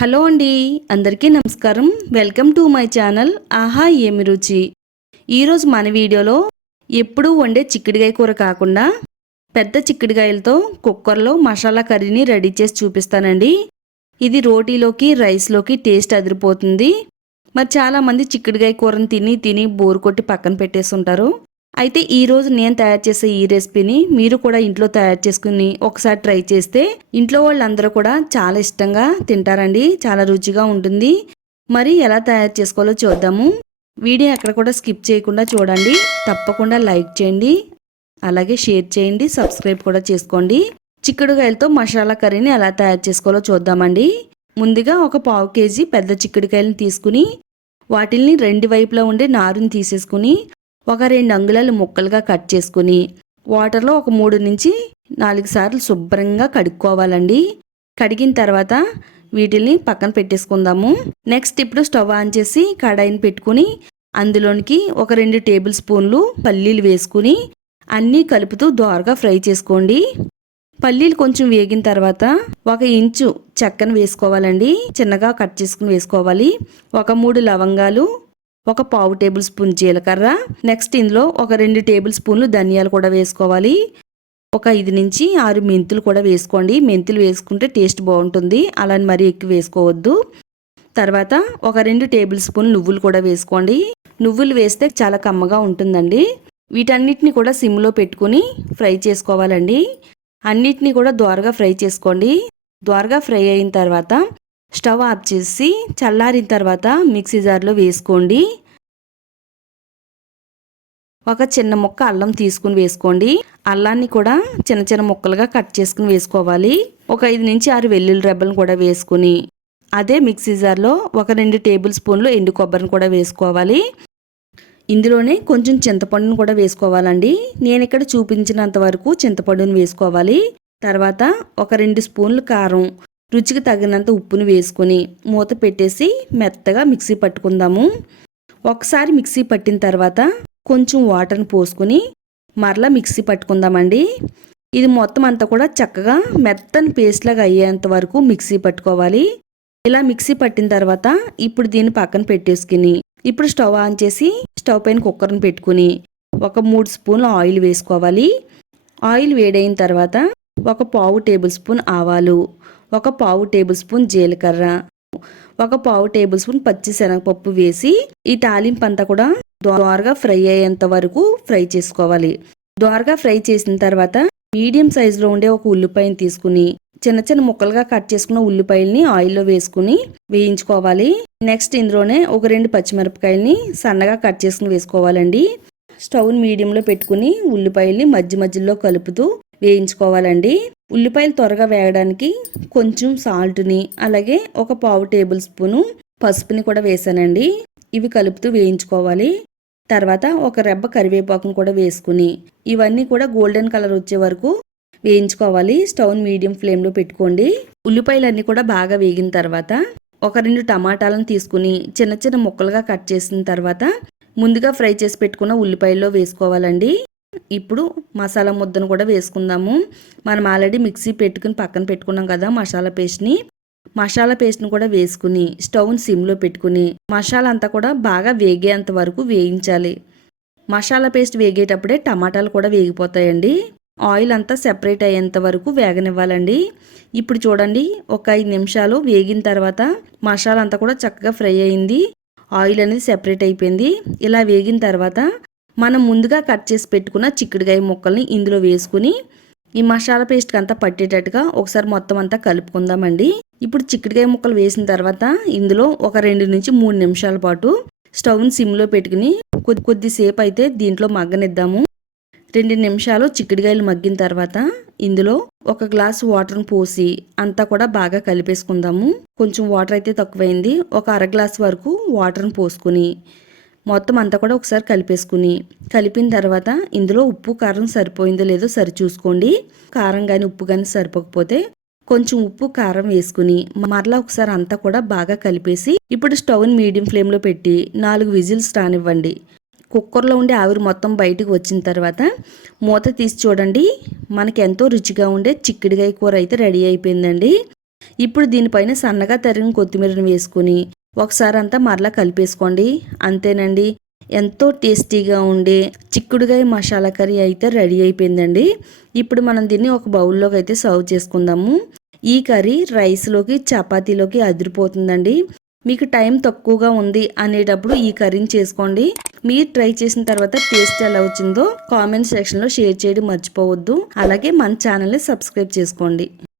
Hello అండి అందరికీ నమస్కారం. వెల్కమ్ టు మై ఛానల్ ఆహా ఏమి రుచి. ఈరోజు మన వీడియోలో ఎప్పుడూ వండే చిక్కుడుగాయ కూర కాకుండా పెద్ద చిక్కుడుగాయలతో కుక్కర్లో మసాలా కర్రీని రెడీ చేసి చూపిస్తానండి. ఇది రోటీలోకి రైస్లోకి టేస్ట్ అదిరిపోతుంది. మరి చాలామంది చిక్కుడుగాయ కూరని తిని తిని బోరు కొట్టి పక్కన పెట్టేస్తుంటారు అయితే ఈరోజు నేను తయారు చేసే ఈ రెసిపీని మీరు కూడా ఇంట్లో తయారు చేసుకుని ఒకసారి ట్రై చేస్తే ఇంట్లో వాళ్ళందరూ కూడా చాలా ఇష్టంగా తింటారండి. చాలా రుచిగా ఉంటుంది. మరి ఎలా తయారు చేసుకోవాలో చూద్దాము. వీడియో ఎక్కడ కూడా స్కిప్ చేయకుండా చూడండి. తప్పకుండా లైక్ చేయండి. అలాగే షేర్ చేయండి. సబ్స్క్రైబ్ కూడా చేసుకోండి. చిక్కుడుకాయలతో మసాలా కర్రీని ఎలా తయారు చేసుకోవాలో చూద్దామండి. ముందుగా ఒక పావు కేజీ పెద్ద చిక్కుడుకాయలను తీసుకుని వాటిల్ని రెండు వైపులా ఉండే నారుని తీసేసుకుని ఒక రెండు అంగుళాలు ముక్కలుగా కట్ చేసుకుని వాటర్లో ఒక మూడు నుంచి నాలుగు సార్లు శుభ్రంగా కడుక్కోవాలండి. కడిగిన తర్వాత వీటిని పక్కన పెట్టేసుకుందాము. నెక్స్ట్ ఇప్పుడు స్టవ్ ఆన్ చేసి కడాయిని పెట్టుకుని అందులోనికి ఒక రెండు టేబుల్ స్పూన్లు పల్లీలు వేసుకుని అన్నీ కలుపుతూ దోరగా ఫ్రై చేసుకోండి. పల్లీలు కొంచెం వేగిన తర్వాత ఒక ఇంచు చెక్కను వేసుకోవాలండి. చిన్నగా కట్ చేసుకుని వేసుకోవాలి. ఒక మూడు లవంగాలు ఒక పావు టేబుల్ స్పూన్ జీలకర్ర నెక్స్ట్ ఇందులో ఒక రెండు టేబుల్ స్పూన్లు ధనియాలు కూడా వేసుకోవాలి. ఒక ఐదు నుంచి ఆరు మెంతులు కూడా వేసుకోండి. మెంతులు వేసుకుంటే టేస్ట్ బాగుంటుంది. అలాని మరీ ఎక్కువ వేసుకోవద్దు. తర్వాత ఒక రెండు టేబుల్ స్పూన్ నువ్వులు కూడా వేసుకోండి. నువ్వులు వేస్తే చాలా కమ్మగా ఉంటుందండి. వీటన్నిటిని కూడా సిమ్లో పెట్టుకుని ఫ్రై చేసుకోవాలండి. అన్నిటినీ కూడా ద్వారగా ఫ్రై చేసుకోండి. ద్వారగా ఫ్రై అయిన తర్వాత స్టవ్ ఆఫ్ చేసి చల్లారిన తర్వాత మిక్సీ జార్లో వేసుకోండి. ఒక చిన్న ముక్క అల్లం తీసుకుని వేసుకోండి. అల్లాన్ని కూడా చిన్న చిన్న ముక్కలుగా కట్ చేసుకుని వేసుకోవాలి. ఒక ఐదు నుంచి ఆరు వెల్లుల్లి రెబ్బలను కూడా వేసుకుని అదే మిక్సీ జార్లో ఒక రెండు టేబుల్ స్పూన్లు ఎండు కొబ్బరిని కూడా వేసుకోవాలి. ఇందులోనే కొంచెం చింతపండును కూడా వేసుకోవాలండి. నేను ఇక్కడ చూపించినంత వరకు చింతపండును వేసుకోవాలి. తర్వాత ఒక రెండు స్పూన్లు కారం రుచికి తగినంత ఉప్పును వేసుకొని మూత పెట్టేసి మెత్తగా మిక్సీ పట్టుకుందాము. ఒకసారి మిక్సీ పట్టిన తర్వాత కొంచెం వాటర్ని పోసుకొని మరలా మిక్సీ పట్టుకుందామండి. ఇది మొత్తం అంతా కూడా చక్కగా మెత్తని పేస్ట్ లాగా అయ్యేంత వరకు మిక్సీ పట్టుకోవాలి. ఇలా మిక్సీ పట్టిన తర్వాత ఇప్పుడు దీన్ని పక్కన పెట్టేసుకుని ఇప్పుడు స్టవ్ ఆన్ చేసి స్టవ్ పైన కుక్కర్ని పెట్టుకుని ఒక మూడు స్పూన్లు ఆయిల్ వేసుకోవాలి. ఆయిల్ వేడైన తర్వాత ఒక పావు టేబుల్ స్పూన్ ఆవాలు ఒక పావు టేబుల్ స్పూన్ జీలకర్ర ఒక పావు టేబుల్ స్పూన్ పచ్చి శనగపప్పు వేసి ఈ తాలింపు అంతా కూడా దోరగా ఫ్రై అయ్యేంత వరకు ఫ్రై చేసుకోవాలి. దోరగా ఫ్రై చేసిన తర్వాత మీడియం సైజులో ఉండే ఒక ఉల్లిపాయని తీసుకుని చిన్న చిన్న ముక్కలుగా కట్ చేసుకున్న ఉల్లిపాయల్ని ఆయిల్లో వేసుకుని వేయించుకోవాలి. నెక్స్ట్ ఇందులోనే ఒక రెండు పచ్చిమిరపకాయల్ని సన్నగా కట్ చేసుకుని వేసుకోవాలండి. స్టవ్ని మీడియంలో పెట్టుకుని ఉల్లిపాయల్ని మధ్య మధ్యలో కలుపుతూ వేయించుకోవాలండి. ఉల్లిపాయలు త్వరగా వేయడానికి కొంచెం సాల్ట్ని అలాగే ఒక పావు టేబుల్ స్పూను పసుపుని కూడా వేసానండి. ఇవి కలుపుతూ వేయించుకోవాలి. తర్వాత ఒక రెబ్బ కరివేపాకును కూడా వేసుకుని ఇవన్నీ కూడా గోల్డెన్ కలర్ వచ్చే వరకు వేయించుకోవాలి. స్టవ్ని మీడియం ఫ్లేమ్లో పెట్టుకోండి. ఉల్లిపాయలన్నీ కూడా బాగా వేగిన తర్వాత ఒక రెండు టమాటాలను తీసుకుని చిన్న చిన్న ముక్కలుగా కట్ చేసిన తర్వాత ముందుగా ఫ్రై చేసి పెట్టుకున్న ఉల్లిపాయల్లో వేసుకోవాలండి. ఇప్పుడు మసాలా ముద్దను కూడా వేసుకుందాము. మనం ఆల్రెడీ మిక్సీ పెట్టుకుని పక్కన పెట్టుకున్నాం కదా మసాలా పేస్ట్ని. మసాలా పేస్ట్ని కూడా వేసుకుని స్టవ్ని సిమ్లో పెట్టుకుని మసాలా అంతా కూడా బాగా వేగేంత వరకు వేయించాలి. మసాలా పేస్ట్ వేగేటప్పుడే టమాటాలు కూడా వేగిపోతాయండి. ఆయిల్ అంతా సెపరేట్ అయ్యేంత వరకు వేగనివ్వాలండి. ఇప్పుడు చూడండి ఒక ఐదు నిమిషాలు వేగిన తర్వాత మసాలా అంతా కూడా చక్కగా ఫ్రై అయింది. ఆయిల్ అనేది సెపరేట్ అయిపోయింది. ఇలా వేగిన తర్వాత మనం ముందుగా కట్ చేసి పెట్టుకున్న చిక్కుడుకాయ ముక్కల్ని ఇందులో వేసుకుని ఈ మసాలా పేస్ట్కి అంతా పట్టేటట్టుగా ఒకసారి మొత్తం అంతా కలుపుకుందామండి. ఇప్పుడు చిక్కుడుకాయ ముక్కలు వేసిన తర్వాత ఇందులో ఒక రెండు నుంచి మూడు నిమిషాల పాటు స్టవ్ని సిమ్లో పెట్టుకుని కొద్ది కొద్దిసేపు అయితే దీంట్లో మగ్గనిద్దాము. రెండు నిమిషాలు చిక్కుడుకాయలు మగ్గిన తర్వాత ఇందులో ఒక గ్లాస్ వాటర్ని పోసి అంతా కూడా బాగా కలిపేసుకుందాము. కొంచెం వాటర్ అయితే తక్కువైంది. ఒక అర గ్లాస్ వరకు వాటర్ని పోసుకుని మొత్తం అంతా కూడా ఒకసారి కలిపేసుకుని కలిపిన తర్వాత ఇందులో ఉప్పు కారం సరిపోయిందో లేదో సరి చూసుకోండి. కారం కానీ ఉప్పు కానీ సరిపోకపోతే కొంచెం ఉప్పు కారం వేసుకుని మరలా ఒకసారి అంతా కూడా బాగా కలిపేసి ఇప్పుడు స్టవ్ని మీడియం ఫ్లేమ్లో పెట్టి నాలుగు విజిల్స్ రానివ్వండి. కుక్కర్లో ఉండే ఆవిరి మొత్తం బయటకు వచ్చిన తర్వాత మూత తీసి చూడండి. మనకి ఎంతో రుచిగా ఉండే చిక్కుడుగాయ కూర అయితే రెడీ అయిపోయిందండి. ఇప్పుడు దీనిపైన సన్నగా తరిగిన కొత్తిమీరను వేసుకుని ఒకసారి అంతా మరలా కలిపేసుకోండి. అంతేనండి. ఎంతో టేస్టీగా ఉండే చిక్కుడుగాయ మసాలా కర్రీ అయితే రెడీ అయిపోయిందండి. ఇప్పుడు మనం దీన్ని ఒక బౌల్లోకి అయితే సర్వ్ చేసుకుందాము. ఈ కర్రీ రైస్లోకి చపాతీలోకి అదిరిపోతుందండి. మీకు టైం తక్కువగా ఉంది అనేటప్పుడు ఈ కర్రీని చేసుకోండి. మీరు ట్రై చేసిన తర్వాత టేస్ట్ ఎలా వచ్చిందో కామెంట్ సెక్షన్లో షేర్ చేయడం మర్చిపోవద్దు. అలాగే మన ఛానల్ని సబ్స్క్రైబ్ చేసుకోండి.